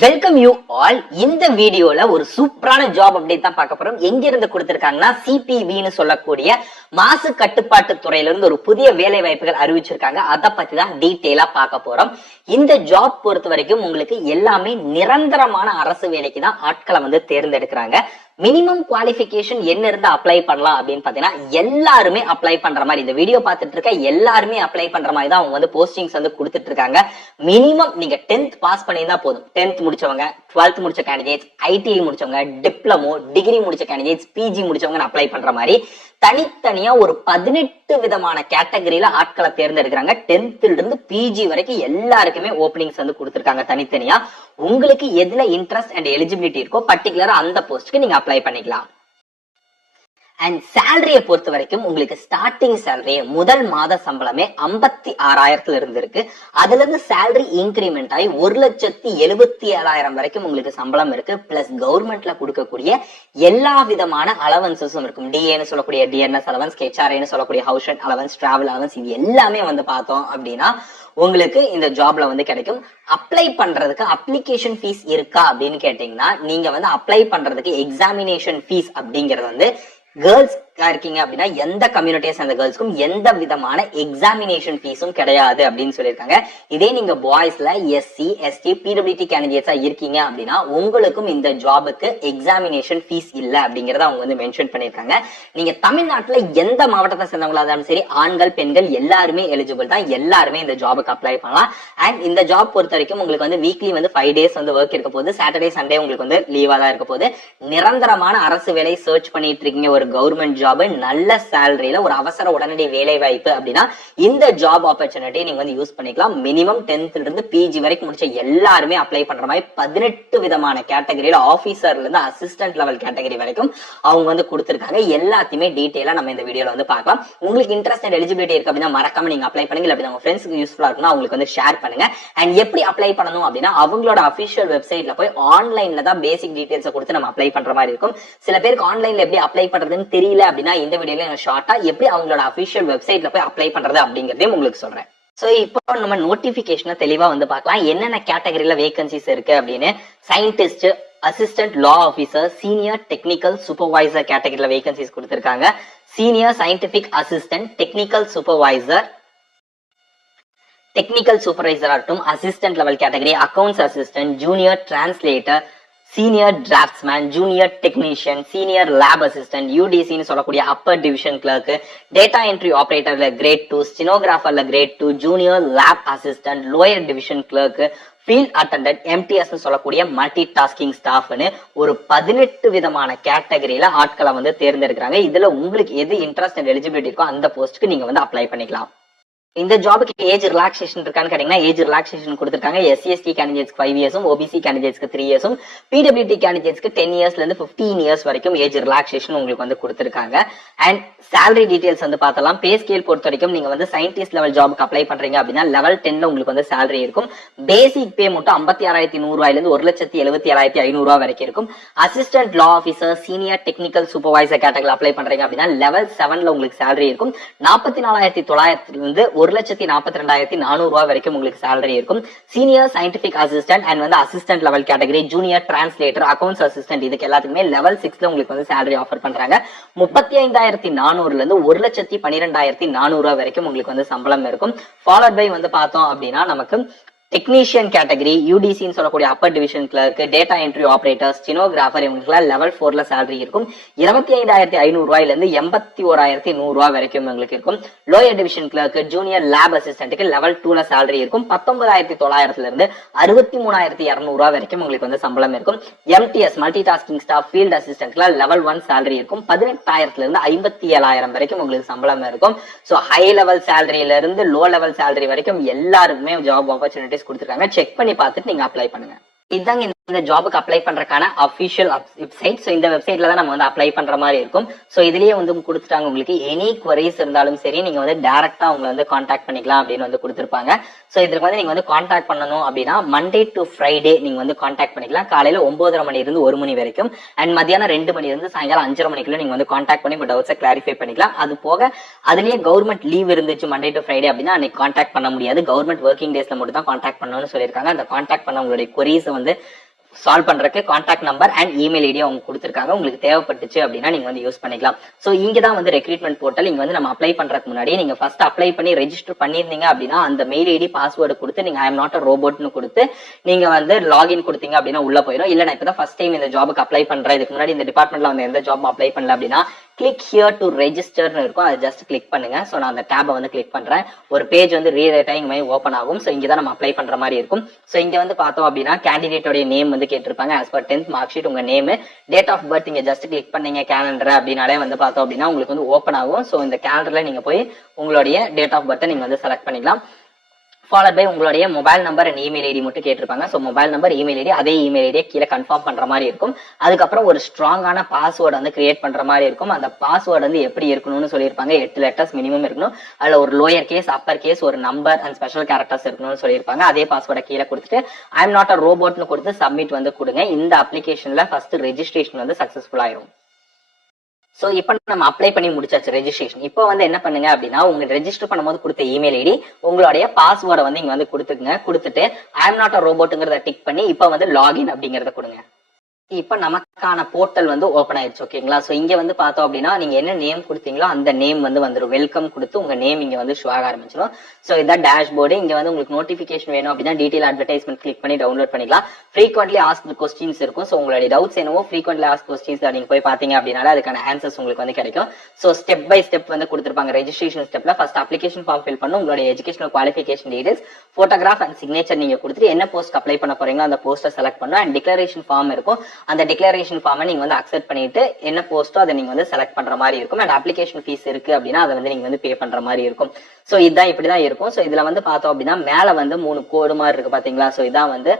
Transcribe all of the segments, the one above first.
Welcome you all. இந்த வீடியோல ஒரு சூப்பரான ஜாப் அப்டேட் தான் பார்க்க போறோம். எங்க இருந்து கொடுத்திருக்காங்கன்னா சிபிவின்னு சொல்லக்கூடிய மாசு கட்டுப்பாட்டு துறையில இருந்து ஒரு புதிய வேலை வாய்ப்புகள் அறிவிச்சிருக்காங்க. அதை பத்தி தான் டீட்டெயிலா பார்க்க போறோம். இந்த ஜாப் பொறுத்த வரைக்கும் உங்களுக்கு எல்லாமே நிரந்தரமான அரசு வேலைக்கு தான் ஆட்களை தேர்ந்தெடுக்கிறாங்க. மினிமம் குவாலிபிகேஷன் என்ன இருந்து அப்ளை பண்ணலாம் அப்படின்னு பாத்தீங்கன்னா எல்லாருமே அப்ளை பண்ற மாதிரி, இந்த வீடியோ பார்த்துட்டு இருக்க எல்லாருமே அப்ளை பண்ற மாதிரி தான் அவங்க போஸ்டிங்ஸ் கொடுத்துட்டு இருக்காங்க. மினிமம் நீங்க 10th பாஸ் பண்ணியிருந்தா போதும். 10th முடிச்சவங்க, 12th முடிச்ச கேண்டிடேட்ஸ், ஐடிஐ முடிச்சவங்க, டிப்ளமோ, டிகிரி முடிச்ச கேண்டிடேட்ஸ், பிஜி முடிச்சவங்க அப்ளை பண்ற மாதிரி தனித்தனியா ஒரு 18 விதமான கேட்டகரியில ஆட்களை தேர்ந்தெடுக்கிறாங்க. 10th இருந்து பிஜி வரைக்கும் எல்லாருக்குமே ஓபனிங்ஸ் கொடுத்திருக்காங்க தனித்தனியா. உங்களுக்கு எதுல இன்ட்ரெஸ்ட் அண்ட் எலிஜிபிலிட்டி இருக்கோ பர்டிகுலரா அந்த போஸ்ட்க்கு நீங்க அப்ளை பண்ணிக்கலாம். அண்ட் சேலரியை பொறுத்த வரைக்கும் உங்களுக்கு ஸ்டார்டிங் சேலரி முதல் மாத சம்பளமே 56,000 இருந்து இருக்கு. அதுல இருந்து சேலரி இன்கிரிமெண்ட் ஆகி 1,77,000 வரைக்கும் உங்களுக்கு சம்பளம் இருக்கு. பிளஸ் கவர்மெண்ட்ல கொடுக்கக்கூடிய எல்லா விதமான அலவன்சஸும் இருக்கும். டிஏன்னு சொல்லக்கூடிய டிஎன்எஸ் அலவன்ஸ், ஹெச்ஆர்ஏன்னு சொல்லக்கூடிய house rent allowance, travel allowance, இது எல்லாமே பார்த்தோம் அப்படின்னா உங்களுக்கு இந்த ஜாப்ல கிடைக்கும். அப்ளை பண்றதுக்கு அப்ளிகேஷன் ஃபீஸ் இருக்கா அப்படின்னு கேட்டீங்கன்னா நீங்க அப்ளை பண்றதுக்கு எக்ஸாமினேஷன் ஃபீஸ் அப்படிங்கறது கேர்ள்ஸ் இருக்கீங்க அப்படின்னா எந்த கம்யூனிட்டிஸ் அந்த கேர்ள்ஸ்க்கும் எந்த விதமான எக்ஸாமினேஷன் ஃபீஸும் கிடையாது அப்படின்னு சொல்லியிருக்காங்க. இதே நீங்க பாய்ஸ்ல எஸ்சி, எஸ்டி, பிடபிள்யூடி கேண்டிடேட்ஸா இருக்கீங்க அப்படின்னா உங்களுக்கும் இந்த ஜாபுக்கு எக்ஸாமினேஷன் ஃபீஸ் இல்ல அப்படிங்கறத அவங்க மென்ஷன் பண்ணிருக்காங்க. நீங்க தமிழ்நாட்டுல எந்த மாவட்டத்தை சேர்ந்தவங்களா இருந்தாலும் சரி, ஆண்கள் பெண்கள் எல்லாருமே எலிஜிபிள் தான். எல்லாருமே இந்த ஜாபுக்கு அப்ளை பண்ணலாம். அண்ட் இந்த ஜாப் பொறுத்த வரைக்கும் உங்களுக்கு வீக்லி 5 டேஸ் ஒர்க் இருக்க போது. சாட்டர்டே சண்டே உங்களுக்கு லீவா தான் இருக்க போது. நிரந்தரமான அரசு வேலை சர்ச் பண்ணிட்டு இருக்கீங்க, ஒரு கவர்மெண்ட் ஜாப், நல்ல சேலரியில ஒரு அவசர உடனடி வேலை வாய்ப்பு அப்படின்னா இந்த ஜாப் ஆப்பர்ச்சுனிட்டி நீங்க யூஸ் பண்ணிக்கலாம். மினிமம் 10th இருந்து பிஜி வரைக்கும் முடிச்ச எல்லாருமே அப்ளை பண்ற மாதிரி 18 விதமான கேட்டகரியில ஆபீசர்ல இருந்து அசிஸ்டன்ட் லெவல் கேட்டகரி வரைக்கும் அவங்க கொடுத்திருக்காங்க. எல்லாத்தையுமே டீடைலா நம்ம இந்த வீடியோல பார்க்கலாம். உங்களுக்கு இன்ட்ரெஸ்ட் அண்ட் எலிஜிபிலிட்டி இருக்கு அப்படின்னா மறக்காம நீங்க அப்ளை பண்ணுங்க. இல்ல உங்க ஃப்ரெண்ட்ஸ்க்கு யூஸ்ஃபுல்லா இருக்குன்னா அவங்களுக்கு ஷேர் பண்ணுங்க. அண்ட் எப்படி அப்ளை பண்ணணும் அப்படின்னா அவங்களோட அபிஷியல் வெப்சைட்ல போய் ஆன்லைன்ல தான் பேசிக் டீடைல்ஸ் கொடுத்து நம்ம அப்ளை பண்ற மாதிரி இருக்கும். சில பேருக்கு ஆன்லைன்ல எப்படி அப்ளை பண்றதுன்னு தெரியல அப்படின்னா இந்த வீடியோல நான் ஷார்ட்டா எப்படி அவங்களோட அபிஷியல் வெப்சைட்ல போய் அப்ளை பண்றது அப்படிங்கறதையும் உங்களுக்கு சொல்றேன். சோ இப்போ நம்ம நோட்டிபிகேஷனை தெளிவா பார்க்கலாம். என்னென்ன கேட்டகரியில வேகன்சிஸ் இருக்கு அப்படின்னு. Scientist, assistant law officer, senior technical supervisor கேட்டகரியில வேகன்சிஸ் கொடுத்திருக்காங்க. Senior scientific assistant, technical supervisor, technical supervisor ஆகட்டும், assistant level category, accounts assistant, junior translator, senior draftsman, junior technician, senior lab assistant, யூடிசின்னு சொல்லக்கூடிய upper division clerk, data entry ஆபரேட்டர்ல grade 2, ஸ்டெனோகிராஃபர்ல grade 2, junior lab assistant, lower division clerk, field attendant, MTS சொல்லக்கூடிய multi tasking ஸ்டாஃப்னு ஒரு 18 விதமான கேட்டகரியில ஆட்களை தேர்ந்தெடுக்கிறாங்க. இதுல உங்களுக்கு எது இன்ட்ரெஸ்ட் அண்ட் எலிஜிபிலிட்டி இருக்கோ அந்த போஸ்ட்டுக்கு நீங்க அப்ளை பண்ணிக்கலாம். இந்த ஜாபுக்கு ஏஜ் ரிலாக்சேஷன் இருக்கான்னு கேட்டீங்கன்னா ஏஜ் ரிலாக்சேஷன் கொடுத்திருக்காங்க. எஸ்சி/எஸ்டி கேண்டிடேட்ஸ்க்கு 5 இயர்ஸும், ஓபிசி கேண்டிடேட்ஸ்க்கு 3 இயர்ஸும், பிடபிள்யூடி கேண்டிடேட்ஸ்க்கு 10 இயர்ஸ்ல இருந்து 15 இயர்ஸ் வரைக்கும் ஏஜ் ரிலாக்சேஷன் உங்களுக்கு கொடுத்திருக்காங்க. அண்ட் சேலரி டீடைல்ஸ் பார்த்தலாம். பே ஸ்கேல் பொறுத்த வரைக்கும் நீங்க சயின்டிஸ்ட் லெவல் ஜாபுக்கு அப்ளை பண்றீங்க அப்படின்னா லெவல் 10ல உங்களுக்கு சேலரி இருக்கும். பேசிக் பே மட்டும் 56,100 ரூபாயில இருந்து 1,77,500 வரைக்கும் இருக்கும். Assistant law officer, senior technical supervisor கேட்டகரியில் அப்ளை பண்றீங்க அப்படின்னா லெவல் 7ல உங்களுக்கு சேலரி இருக்கும். 44,900 இருந்து 1,42,400 வரைக்கும் உங்களுக்கு சேலரி இருக்கும். Senior scientific assistant and assistant level category, junior translator, accounts assistant, இதுக்கு எல்லாத்துக்குமே லெவல் 6ல உங்களுக்கு சேலரி ஆஃபர் பண்றாங்க. 35,400 இருந்து 1,12,400 வரைக்கும் உங்களுக்கு சம்பளம் இருக்கும். ஃபாலோட் பை பார்த்தோம் அப்படின்னா நமக்கு டெக்னீஷியன் கேட்டகரி, யூடிசின்னு சொல்லக்கூடிய upper division clerk, data entry operator, stenographer, இவங்களுக்கு லெவல் 4ல சேலரி இருக்கும். 25,500 ரூபாயில இருந்து 81,100 வரைக்கும் உங்களுக்கு இருக்கும். Lower division clerk, junior lab அசிஸ்டன்ட்டுக்கு லெவல் 2ல சேலரி இருக்கும். 19,900 இருந்து 63,200 வரைக்கும் உங்களுக்கு சம்பளம் இருக்கும். MTS multi tasking staff, field அசிஸ்டன்ட்ல லெவல் 1 சேலரி இருக்கும். 18,000 இருந்து 57,000 வரைக்கும் உங்களுக்கு சம்பளம் இருக்கும். சோ ஹை லெவல் சேலரியில இருந்து லோ லெவல் சேலரி வரைக்கும் எல்லாருக்குமே ஜாப் ஆப்பர்ச்சுனிட்டிஸ் கொடுத்திருக்காங்க. செக் பண்ணி பார்த்துட்டு நீங்க அப்ளை பண்ணுங்க. இதாங்க இந்த ஜாபுக்கு அப்ளை பண்றதுக்கான அபிஷியல் வெப்சைட். ஸோ இந்த வெப்சைட்ல தான் நம்ம வந்து அப்ளை பண்ற மாதிரி இருக்கும். ஸோ இதுலயே வந்து கொடுத்துட்டாங்க, உங்களுக்கு எனி குவரிஸ் இருந்தாலும் சரி நீங்க வந்து டைரக்டா உங்களை வந்து கான்டாக்ட் பண்ணிக்கலாம் அப்படின்னு வந்து கொடுத்துருப்பாங்க. ஸோ இதுக்கு வந்து நீங்க வந்து கான்டாக்ட் பண்ணணும் அப்படின்னா மண்டே டு ஃப்ரைடே நீங்க வந்து கான்டாக்ட் பண்ணிக்கலாம். காலையில 9:30 மணி இருந்து 1 மணி வரைக்கும், அண்ட் மத்தியானம் 2 மணி இருந்து சாயங்காலம் 5:30 மணிக்குள்ள நீங்க வந்து கான்டாக்ட் பண்ணி உங்க டவுட்ஸை கிளாரிஃபை பண்ணிக்கலாம். அது போக அதுலயே கவர்மெண்ட் லீவ் இருந்துச்சு மண்டே டு ஃப்ரைடே அப்படின்னா அன்னைக்கு கான்டாக்ட் பண்ண முடியாது. கவர்மெண்ட் ஒர்க்கிங் டேஸ்ல மட்டும் தான் கான்டாக்ட் பண்ணணும்னு சொல்லியிருக்காங்க. அந்த கான்டாக்ட் பண்ண உங்களுடைய குவரிஸை வந்து சால்வ் பண்றதுக்கு contact number and email ID அவங்க கொடுத்துருக்காங்க. உங்களுக்கு தேவைப்பட்டுச்சு அப்படின்னா நீங்க வந்து யூஸ் பண்ணிக்கலாம். சோ இங்க தான் வந்து ரெக்ரூட்மெண்ட் போர்ட்டல். இங்க வந்து நம்ம அப்ளை பண்றதுக்கு முன்னாடி நீங்க ஃபர்ஸ்ட் அப்ளை பண்ணி ரெஜிஸ்டர் பண்ணிருந்தீங்க அப்படின்னா அந்த மெயில் ஐடி பாஸ்வேர்டு கொடுத்து நீங்க ஐ எம் நாட் அ ரோபோட்னு கொடுத்து நீங்க வந்து லாகின் கொடுத்தீங்க அப்படின்னா உள்ள போயிடும். இல்ல நான் இப்பதான் ஃபர்ஸ்ட் டைம் இந்த ஜாபுக்கு அப்ளை பண்றேன், இதுக்கு முன்னாடி இந்த டிபார்ட்மெண்ட்ல வந்து எந்த ஜாப் அப்ளை பண்ணல அப்படின்னா கிளிக் ஹியர் டு ரெஜிஸ்டர்னு இருக்கும், அதை ஜஸ்ட் கிளிக் பண்ணுங்க. ஸோ நான் அந்த டேபை வந்து கிளிக் பண்றேன். ஒரு பேஜ் வந்து ரீரைட்டா இங்க மாதிரி ஓப்பன் ஆகும். ஸோ இங்க தான் நம்ம அப்ளை பண்ற மாதிரி இருக்கும். ஸோ இங்க வந்து பார்த்தோம் அப்படின்னா கேண்டிடேட்டோட நேம் வந்து கேட்டிருப்பாங்க. As per 10th mark sheet உங்க நேம், டேட் ஆஃப் பர்த் இங்க ஜஸ்ட் கிளிக் பண்ணீங்க கேலண்டர் அப்படின்னாலே வந்து பார்த்தோம் அப்படின்னா உங்களுக்கு வந்து ஓப்பன் ஆகும். ஸோ இந்த கேலண்டர்ல நீங்க போய் உங்களுடைய டேட் ஆஃப் பர்த்தை நீங்க வந்து செலக்ட் பண்ணிக்கலாம். ஃபாலோட் பை உங்களுடைய mobile number and email ID மட்டும் கேட்டிருப்பாங்க. So mobile number email ID அதே இமெயில் ஐடியை கீழே கன்ஃபார்ம் பண்ற மாதிரி இருக்கும். அதுக்கப்புறம் ஒரு ஸ்ட்ராங்கான பாஸ்வேர்டு வந்து கிரியேட் பண்ற மாதிரி இருக்கும். அந்த பாஸ்வேர்டு வந்து எப்படி இருக்கணும்னு சொல்லியிருப்பாங்க. 8 லெட்டர்ஸ் மினிமம் இருக்கணும். அதுல ஒரு லோயர் கேஸ், அப்பர் கேஸ், ஒரு நம்பர் அண்ட் ஸ்பெஷல் கேரக்டர்ஸ் இருக்கணும்னு சொல்லியிருப்பாங்க. அதே பாஸ்வேர்டை கீழே கொடுத்துட்டு ஐ எம் நாட் அ ரோபோட்னு கொடுத்து சப்மிட் வந்து கொடுங்க. இந்த அப்ளிகேஷன்ல ஃபர்ஸ்ட் ரெஜிஸ்ட்ரேஷன் வந்து சக்சஸ்ஃபுல் ஆயிரும். சோ இப்போ நம்ம அப்ளை பண்ணி முடிச்சாச்சு ரெஜிஸ்ட்ரேஷன். இப்போ வந்து என்ன பண்ணுங்க அப்படின்னா உங்க ரெஜிஸ்டர் பண்ணும்போது கொடுத்த இமெயில் ஐடி உங்களுடைய பாஸ்வேர்டை வந்து இங்க வந்து கொடுத்துக்குங்க. கொடுத்துட்டு ஐ எம் நாட் அ ரோபோட்டுங்கிறத டிக் பண்ணி இப்போ வந்து லாகின் அப்படிங்கறத கொடுங்க. இப்ப நமக்கான போர்ட்டல் வந்து ஓபன் ஆயிடுச்சு. ஓகேங்களா? சோ இங்க வந்து பார்த்தோம் அப்படின்னா நீங்க என்ன நேம் கொடுத்தீங்களோ அந்த நேம் வந்து வந்துடும். வெல்கம் கொடுத்து உங்க நேம் இங்க வந்து ஷோ ஆக ஆரம்பிச்சிடும். சோ இதான் டேஷ்போர்டு. இங்க வந்து உங்களுக்கு நோட்டிபிகேஷன் வேணும் அப்படின்னா டீடைல் அட்வர்டைஸ்மெண்ட் கிளிக் பண்ணி டவுன்லோட் பண்ணிக்கலாம். ஃப்ரீக்வென்ட்லி ஆஸ்க்டு கொஸ்டின்ஸ் இருக்கும். சோ உங்களுடைய டவுட்ஸ் என்னவோ ஃப்ரீக்வென்ட்லி ஆஸ்க் கொஸ்டின்ஸ் நீங்க போய் பாத்தீங்க அப்படின்னால அதுக்கான ஆன்சர்ஸ் உங்களுக்கு வந்து கிடைக்கும். சோ ஸ்டெப் பை ஸ்டெப் வந்து கொடுத்திருப்பாங்க. ரெஜிஸ்ட்ரேஷன் ஸ்டெப்ல ஃபர்ஸ்ட் அப்ளிகேஷன் ஃபார்ம் ஃபில் பண்ணணும். உங்களுடைய educational qualification details, photograph and signature நீங்க கொடுத்துட்டு என்ன போஸ்ட் அப்ளை பண்ண போறீங்களோ அந்த போஸ்ட்டை செலக்ட் பண்ணணும். அண்ட் டிக்ளரேஷன் ஃபார்ம் இருக்கும். அந்த டிக்ளரேஷன் ஃபார்மை நீங்க வந்து அக்செப்ட் பண்ணிட்டு என்ன போஸ்டோ அதை நீங்க வந்து செலக்ட் பண்ற மாதிரி இருக்கும். அண்ட் அப்ளிகேஷன் ஃபீஸ் இருக்கு அப்படின்னா அதை வந்து நீங்க வந்து பே பண்ற மாதிரி இருக்கும். சோ இதுதான் இப்படிதான் இருக்கும். சோ இதுல வந்து பார்த்தோம் அப்படின்னா மேல வந்து 3 கோடு மாதிரி இருக்கு பாத்தீங்களா? சோ இதான் வந்து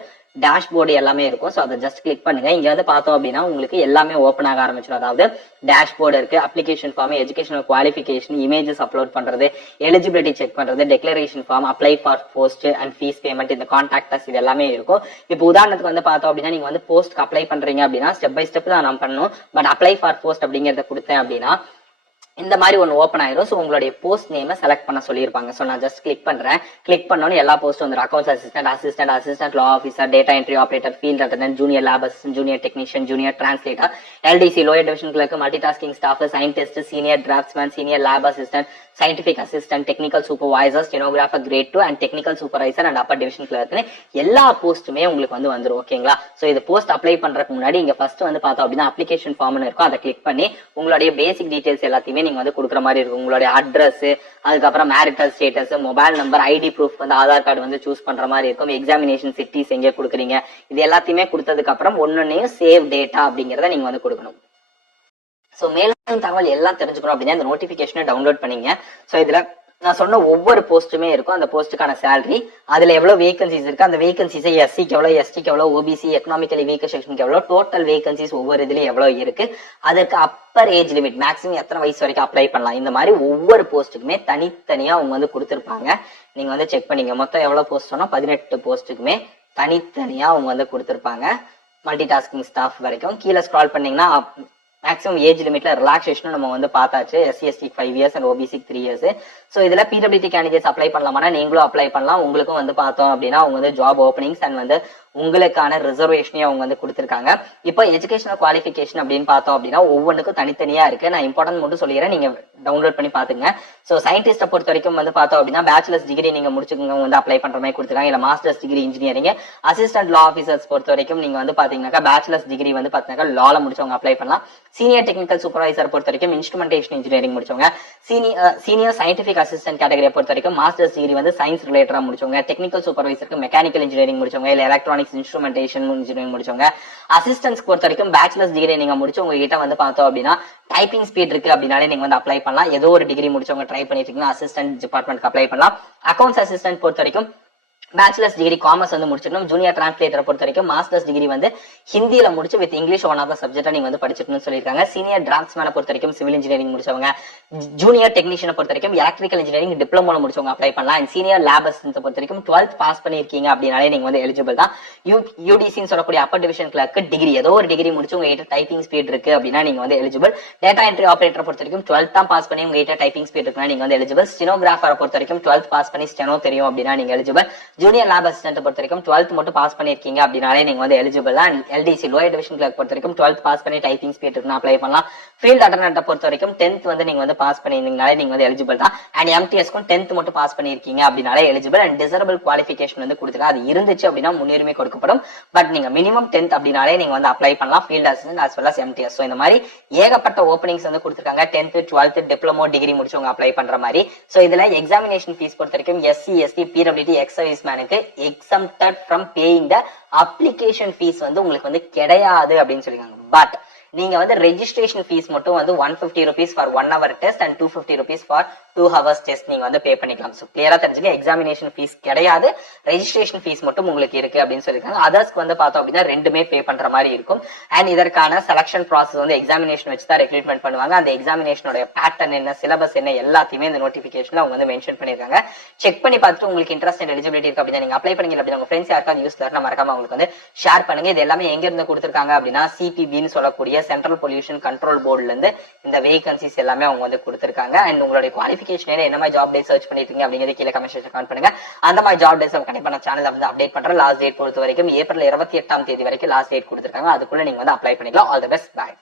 டேஷ்போர்டு எல்லாமே இருக்கும். ஸோ அதை ஜஸ்ட் கிளிக் பண்ணுங்க. இங்க வந்து பார்த்தோம் அப்படின்னா உங்களுக்கு எல்லாமே ஓப்பன் ஆக ஆரம்பிச்சிடும். அதாவது டேஷ்போர்டு இருக்கு, application form, educational qualification, images upload பண்றது, எலிஜிபிலிட்டி செக் பண்றது, declaration form, apply for post and fees payment, இந்த கான்டாக்ட் இது எல்லாமே இருக்கும். இப்போ உதாரணத்துக்கு வந்து பார்த்தோம் அப்படின்னா நீங்க வந்து போஸ்ட் அப்ளை பண்றீங்க அப்படின்னா ஸ்டெப் பை ஸ்டெப் தான் நான் பண்ணணும். பட் அப்ளை ஃபார் போஸ்ட் அப்படிங்கறத கொடுத்தேன் அப்படின்னா இந்த மாதிரி ஒன்று ஓப்பன் ஆயிரும். ஸோ உங்களுடைய போஸ்ட் நேமை செலக்ட் பண்ண சொல்லியிருப்பாங்க. ஸோ நான் ஜஸ்ட் கிளிக் பண்றேன். கிளிக் பண்ணோன்னு எல்லா போஸ்ட் வந்துடும். Accounts assistant law officer, data entry operator, field attendant, junior lab assistant, junior technician, junior translator, LDC lower division clerk, multi tasking staff, scientist, senior draftsman, senior lab assistant, scientific assistant, technical supervisor, stenographer grade 2 and technical supervisor and upper division clerk எல்லா போஸ்ட்டுமே உங்களுக்கு வந்து வந்துரும். ஓகேங்களா? So இது post apply பண்றதுக்கு முன்னாடி இங்க first வந்து பார்த்தோம் அப்படின்னா அப்ளிகேஷன் ஃபார்ம்னு இருக்கும். அதை கிளிக் பண்ணி உங்களுடைய பேசிக் டீடைல்ஸ் எல்லாத்தையுமே நீங்க வந்து கொடுக்குற மாதிரி இருக்கும். உங்களுடைய அட்ரஸ், அதுக்கப்புறம் marital status, mobile number, ID proof வந்து ஆதார் கார்டு வந்து சூஸ் பண்ற மாதிரி இருக்கும். எக்ஸாமினேஷன் சிட்டிஸ் எங்க கொடுக்குறீங்க இது எல்லாத்தையுமே கொடுத்ததுக்கு அப்புறம் ஒன்னொன்னையும் சேவ் டேட்டா அப்படிங்கறத நீங்க வந்து கொடுக்கணும். சோ மேலும் தகவல் எல்லாம் தெரிஞ்சுக்கணும் அப்படின்னா இந்த நோட்டிபிகேஷனை டவுன்லோட் பண்ணீங்க. சோ இதுல நான் சொன்ன ஒவ்வொரு போஸ்ட்டுமே இருக்கும். அந்த போஸ்ட்டுக்கான சேலரி, அதுல எவ்வளவு வேகன்சிஸ் இருக்கு, அந்த வேகன்சிஸ் எஸ்சிக்கு எவ்வளவு, எஸ்டிக்கு எவ்வளவு, ஓபிசி எக்கனாமிக்கலி வீக்கர் செக்ஷனுக்கு எவ்வளவு, டோட்டல் வேகன்சிஸ் ஒவ்வொரு இதுலயும் எவ்வளவு இருக்கு, அதற்கு அப்பர் ஏஜ் லிமிட் மேக்ஸிமம் எத்தனை வயசு வரைக்கும் அப்ளை பண்ணலாம், இந்த மாதிரி ஒவ்வொரு போஸ்ட்டுக்குமே தனித்தனியா அவங்க வந்து கொடுத்திருப்பாங்க. நீங்க வந்து செக் பண்ணீங்க. மொத்தம் எவ்வளவு போஸ்ட் சொன்னா 18 போஸ்ட்டுக்குமே தனித்தனியா அவங்க வந்து கொடுத்திருப்பாங்க. மல்டி டாஸ்கிங் ஸ்டாஃப் வரைக்கும் கீழே ஸ்க்ரால் பண்ணீங்கன்னா மேக்ஸிமம் ஏஜ் லிமிட்ல ரிலாக்ஸேஷன் நம்ம வந்து பார்த்தாச்சு. SC ST 5 years and OBC 3 years. So இதுல பிடபிலிட்டி கேண்டிடேட்ஸ் அப்ளை பண்ணலாமா, நீங்களும் அப்ளை பண்ணலாம். உங்களுக்கும் வந்து பார்த்தோம் அப்படின்னா அவங்க வந்து ஜாப் ஓப்பனிங்ஸ் அண்ட் வந்து உங்களுக்கான ரிசர்வேஷனையும் அவங்க வந்து கொடுத்திருக்காங்க. இப்போ எஜுகேஷனல் குவாலிஃபிகேஷன் அப்படின்னு பார்த்தோம் அப்படின்னா ஒவ்வொன்றுக்கும் தனித்தனியா இருக்கு. நான் இம்பார்ட்டன்ட் மட்டும் சொல்லிடுறேன், நீங்க டவுன்லோட் பண்ணி பாத்துங்க. சோ சயின்டிஸ்ட பொறுத்த வரைக்கும் வந்து பார்த்தோம் அப்படின்னா பேச்சுலர்ஸ் டிகிரி நீங்க முடிச்சுக்கோங்க வந்து அப்ளை பண்ற மாதிரி கொடுத்துருக்காங்க. இல்ல மாஸ்டர்ஸ் டிகிரி இன்ஜினியரிங். அசிஸ்டன்ட் லா ஆஃபீஸர்ஸ் பொறுத்த வரைக்கும் நீங்க வந்து பாத்தீங்கன்னா பேச்சுலர்ஸ் டிகிரி வந்து பாத்தீங்கன்னா லால முடிச்சவங்க அப்ளை பண்ணலாம். சீனியர் டெக்னிக்கல் சூப்பர்வைசர் பொறுத்த வரைக்கும் இன்ஸ்ட்ருமெண்டேஷன் இன்ஜினியரிங் முடிச்சவங்க. சீனியர் சயின்டிபிக் அசிஸ்டன்ட் கேட்டகரியை பொறுத்த வரைக்கும் மாஸ்டர்ஸ் டிகிரி வந்து சயின்ஸ் ரிலேட்டடா முடிச்சவங்க. டெக்னிக்கல் சூப்பர்வைசருக்கு மெக்கானிக்கல் இன்ஜினியரிங் முடிச்சவங்க, இல்ல எலக்ட்ரானிக்ஸ் இன்ஸ்ட்ருமெண்டேஷன் இன்ஜினியரிங் முடிச்சவங்க. அசிஸ்டன்ஸ் பொறுத்த வரைக்கும் பேச்சுலர்ஸ் டிகிரி நீங்க முடிச்சு உங்ககிட்ட வந்து பார்த்தோம் அப்படின்னா டைப்பிங் ஸ்பீட் இருக்கு அப்படின்னாலே நீங்க வந்து அப்ளை பண்ணலாம். ஏதோ ஒரு டிகிரி முடிச்சவங்க ட்ரை பண்ணிட்டு இருக்கீங்க அசிஸ்டன்ட் டிபார்ட்மெண்ட்க்கு அப்ளை பண்ணலாம். அக்கௌண்ட்ஸ் அசிஸ்டன்ட் பொறுத்த வரைக்கும் பேச்சுலர்ஸ் டிகிரி காமர்ஸ் வந்து முடிச்சிடணும். ஜூனியர் டிரான்ஸ்லேட்டரை பொறுத்த வரைக்கும் மாஸ்டர்ஸ் டிகிரி வந்து ஹிந்தியில முடிச்சு with English one of the சப்ஜெக்டா நீங்க வந்து படிச்சிடணும்னு சொல்லியிருக்காங்க. சீனியர் டிராஃப்ட்ஸ்மேனை பொறுத்த வரைக்கும் சிவில் இன்ஜினியரிங் முடிச்சவங்க, ஜூனியர் டெக்னீஷியனை பொறுத்த வரைக்கும் எலக்ட்ரிக்கல் இன்ஜினியரிங் டிப்ளமோல முடிச்சவங்க அப்ளை பண்ணலாம். அண்ட் சீனியர் லேப் அசிஸ்டன்ட் பொறுத்த வரைக்கும் 12th பாஸ் பண்ணிருக்கீங்க அப்படின்னாலே நீங்க வந்து எலிஜிபிள் தான். யூடிசின்னு சொல்லக்கூடிய அப்பர் டிவிஷன் கிளர்க் டிகிரி ஏதோ ஒரு டிகிரி முடிச்சு உங்ககிட்ட டைப்பிங் ஸ்பீட் இருக்கு அப்படின்னா நீங்க வந்து எலிஜிபிள். டேட்டா என்ட்ரி ஆபரேட்டரை பொறுத்த வரைக்கும் 12th தான் பாஸ் பண்ணி உங்ககிட்ட டைப்பிங் ஸ்பீட் இருக்குன்னா நீங்க வந்து எலிஜிபிள். ஸ்டெனோகிராஃபரை பொறுத்த வரைக்கும் 12th பாஸ் பண்ணி ஸ்டெனோ தெரியும் அப்படின்னா நீங்க எலிஜிபிள். ஜூனியர் லேப் அசிஸ்டன்ட் பொறுத்த வரைக்கும் 12th மட்டும் பாஸ் பண்ணிருக்கீங்க அப்படினாலே நீங்க வந்து எலிஜிபிள் தான். எல்டிசி லோயர் டிவிஷன் கிளர்க் பொறுத்த வரைக்கும் 12th பாஸ் பண்ணி டைப்பிங் ஸ்பீட் இருக்குன்னா அப்ளை பண்ணலாம். ஃபீல்ட் அட்டர்னட்டை பொறுத்த வரைக்கும் 10th வந்து நீங்க வந்து பாஸ் பண்ணிருந்தீங்கனாலே நீங்க வந்து எலிஜிபிள் தான். அண்ட் எம்டிஎஸ்க்கும் 10th மட்டும் பாஸ் பண்ணிருக்கீங்க அப்படினாலே எலிஜிபிள். அண்ட் டிசரபிள் குவாலிஃபிகேஷன் வந்து கொடுத்துருக்காங்க. அது இருந்துச்சு அப்படின்னா முன்னுரிமை கொடுக்கப்படும். பட் நீங்க மினிமம் 10th அப்படினாலே நீங்க வந்து அப்ளை பண்ணலாம் field assistant as well as MTS. So இந்த மாதிரி ஏகப்பட்ட ஓப்பனிங்ஸ் வந்து கொடுத்துருக்காங்க. 10th 12th டிப்ளமோ டிகிரி முடிச்சவங்க அப்ளை பண்ற மாதிரி. ஸோ இதுல எக்ஸாமினேஷன் ஃபீஸ் பொறுத்த வரைக்கும் SC ST PWD ex service மேனுக்கு exempted from paying the application fees வந்து உங்களுக்கு வந்து கிடையாது அப்படின்னு சொல்லிருக்காங்க. பட் நீங்க வந்து ரெஜிஸ்ட்ரேஷன் ஃபீஸ் மட்டும் வந்து 150 rupees for 1 hour test and 250 rupees for 2 hours test நீங்க வந்து பே பண்ணிக்கலாம். ஸோ கிளியரா தெரிஞ்சுக்க, எக்ஸாமினேஷன் ஃபீஸ் கிடையாது, ரெஜிஸ்ட்ரேஷன் ஃபீஸ் மட்டும் உங்களுக்கு இருக்கு அப்படின்னு சொல்லியிருக்காங்க. அதர்ஸ்க்கு வந்து பார்த்தோம் அப்படின்னா ரெண்டுமே பே பண்ற மாதிரி இருக்கும். அண்ட் இதற்கான செலக்ஷன் ப்ராசஸ் வந்து எக்ஸாமினேஷன் வச்சு தான் ரெக்ரூட்மெண்ட் பண்ணுவாங்க. அந்த எக்ஸாமினேஷனோட பேட்டர்ன் என்ன, சிலபஸ் என்ன எல்லாத்தையுமே இந்த நோட்டிபிகேஷன்ல அவங்க வந்து மென்ஷன் பண்ணிருக்காங்க. செக் பண்ணி பார்த்துட்டு உங்களுக்கு இன்ட்ரெஸ்ட் அண்ட் எலிஜிபிலிட்டி இருக்கு அப்படின்னா நீங்க அப்ளை பண்ணீங்க அப்படின்னா உங்க ஃப்ரெண்ட்ஸ் யாருக்காவது யூஸ் தரணும் மறக்காம உங்களுக்கு வந்து ஷேர் பண்ணுங்க. இது எல்லாமே எங்க இருந்து கொடுத்திருக்காங்க அப்படின்னா சிபிபின்னு சொல்லக்கூடிய சென்ட்ரல் பொல்யூஷன் கண்ட்ரோல் போர்டுல இருந்து இந்த வேகன்சிஸ் எல்லாமே அவங்க வந்து கொடுத்திருக்காங்க. அண்ட் உங்களுடைய குவாலிஃபிகேஷன் என்ன மாதிரி ஜாப் டே சர்ச் பண்ணிருக்கீங்க அப்படிங்கிறது கீழே கமெண்ட் செக்ஷன்ல கமெண்ட் பண்ணுங்க. அந்த மாதிரி ஜாப் டேஸ் கண்டிப்பா நான் சேனல்ல வந்து அப்டேட் பண்றேன். லாஸ்ட் டேட் பொறுத்த வரைக்கும் ஏப்ரல் 28 வரைக்கும் லாஸ்ட் டேட் கொடுத்திருக்காங்க. அதுக்குள்ள நீங்க வந்து அப்ளை பண்ணிக்கலாம். All the best, by.